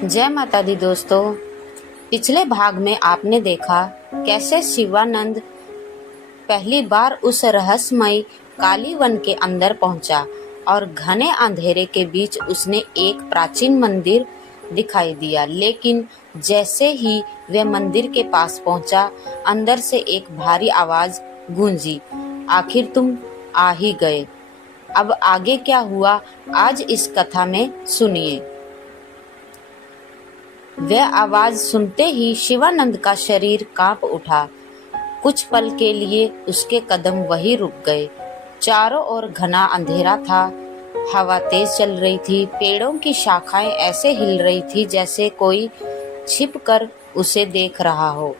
जय माता दी दोस्तों। पिछले भाग में आपने देखा कैसे शिवानंद पहली बार उस रहस्यमय काली वन के अंदर पहुंचा और घने अंधेरे के बीच उसने एक प्राचीन मंदिर दिखाई दिया। लेकिन जैसे ही वह मंदिर के पास पहुंचा, अंदर से एक भारी आवाज गूंजी, आखिर तुम आ ही गए। अब आगे क्या हुआ, आज इस कथा में सुनिए। वह आवाज सुनते ही शिवानंद का शरीर कांप उठा। कुछ पल के लिए उसके कदम वहीं रुक गए। चारों ओर घना अंधेरा था, हवा तेज चल रही थी, पेड़ों की शाखाएं ऐसे हिल रही थी जैसे कोई छिपकर उसे देख रहा हो।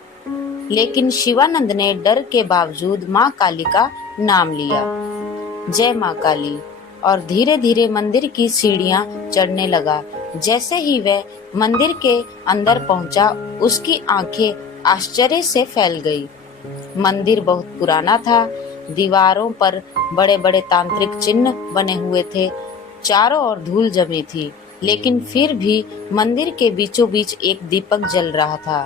लेकिन शिवानंद ने डर के बावजूद माँ काली का नाम लिया, जय माँ काली, और धीरे धीरे मंदिर की सीढ़ियां चढ़ने लगा। जैसे ही वह मंदिर के अंदर पहुंचा, उसकी आंखें आश्चर्य से फैल गई। मंदिर बहुत पुराना था, दीवारों पर बड़े बड़े तांत्रिक चिन्ह बने हुए थे, चारों ओर धूल जमी थी, लेकिन फिर भी मंदिर के बीचों बीच एक दीपक जल रहा था।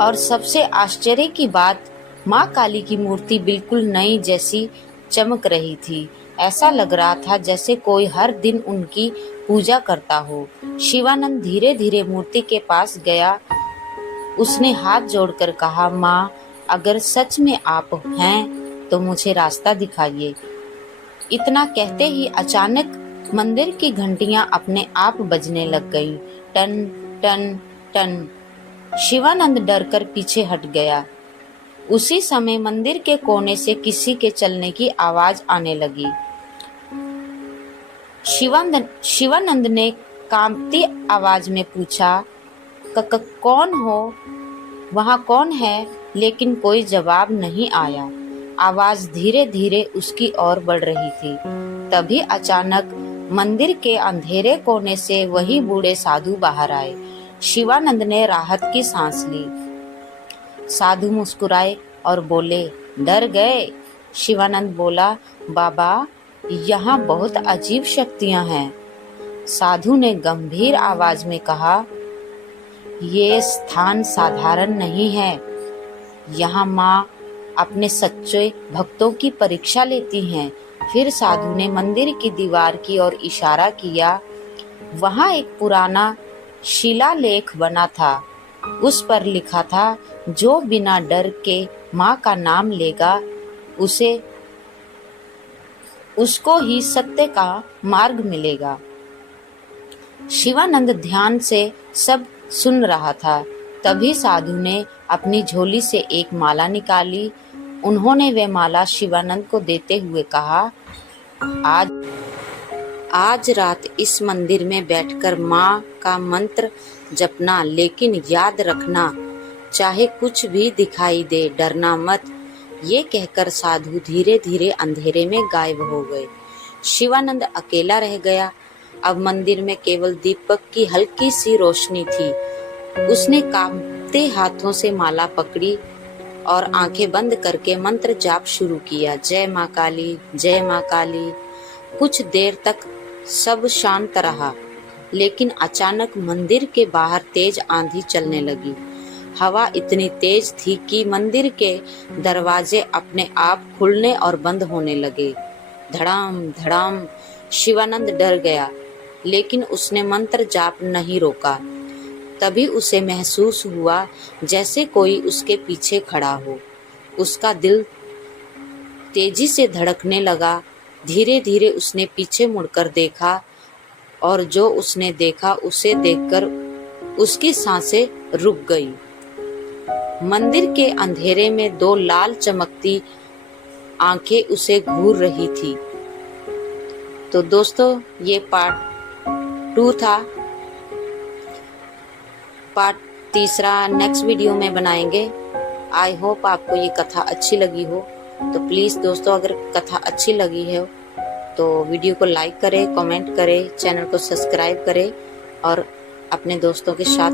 और सबसे आश्चर्य की बात, माँ काली की मूर्ति बिल्कुल नई जैसी चमक रही थी। ऐसा लग रहा था जैसे कोई हर दिन उनकी पूजा करता हो। शिवानंद धीरे धीरे मूर्ति के पास गया। उसने हाथ जोड़कर कहा, माँ, अगर सच में आप हैं तो मुझे रास्ता दिखाइए। इतना कहते ही अचानक मंदिर की घंटियां अपने आप बजने लग गईं। Ton ton ton. शिवानंद डरकर पीछे हट गया। उसी समय मंदिर के कोने से किसी के चलने की आवाज आने लगी। शिवानंद ने कांपती आवाज में पूछा, कौन हो? वहाँ कौन है? लेकिन कोई जवाब नहीं आया। आवाज धीरे धीरे उसकी ओर बढ़ रही थी। तभी अचानक मंदिर के अंधेरे कोने से वही बूढ़े साधु बाहर आए। शिवानंद ने राहत की सांस ली। साधु मुस्कुराए और बोले, डर गए? शिवानंद बोला, बाबा, यहाँ बहुत अजीब शक्तियां हैं। साधु ने गंभीर आवाज में कहा, ये स्थान साधारण नहीं है। यहाँ माँ अपने सच्चे भक्तों की परीक्षा लेती हैं। फिर साधु ने मंदिर की दीवार की ओर इशारा किया। वहाँ एक पुराना शिलालेख बना था। उस पर लिखा था, जो बिना डर के माँ का नाम लेगा, उसको ही सत्य का मार्ग मिलेगा। शिवानंद ध्यान से सब सुन रहा था। तभी साधु ने अपनी झोली से एक माला निकाली। उन्होंने वह माला शिवानंद को देते हुए कहा, आज रात इस मंदिर में बैठकर माँ का मंत्र जपना, लेकिन याद रखना, चाहे कुछ भी दिखाई दे, डरना मत। ये कहकर साधु धीरे धीरे अंधेरे में गायब हो गए। शिवानंद अकेला रह गया। अब मंदिर में केवल दीपक की हल्की सी रोशनी थी। उसने कांपते हाथों से माला पकड़ी और आंखें बंद करके मंत्र जाप शुरू किया, जय माँ काली, जय माँ काली। कुछ देर तक सब शांत रहा, लेकिन अचानक मंदिर के बाहर तेज आंधी चलने लगी। हवा इतनी तेज थी कि मंदिर के दरवाजे अपने आप खुलने और बंद होने लगे। धड़ाम धड़ाम। शिवानंद डर गया, लेकिन उसने मंत्र जाप नहीं रोका। तभी उसे महसूस हुआ जैसे कोई उसके पीछे खड़ा हो। उसका दिल तेजी से धड़कने लगा। धीरे धीरे उसने पीछे मुड़कर देखा, और जो उसने देखा उसे देखकर उसकी सांसें रुक गई। मंदिर के अंधेरे में दो लाल चमकती आंखें उसे घूर रही थी। तो दोस्तों, ये पार्ट 2 था। पार्ट 3 नेक्स्ट वीडियो में बनाएंगे। आई होप आपको ये कथा अच्छी लगी हो। तो प्लीज़ दोस्तों, अगर कथा अच्छी लगी है तो वीडियो को लाइक करें, कमेंट करें, चैनल को सब्सक्राइब करें और अपने दोस्तों के साथ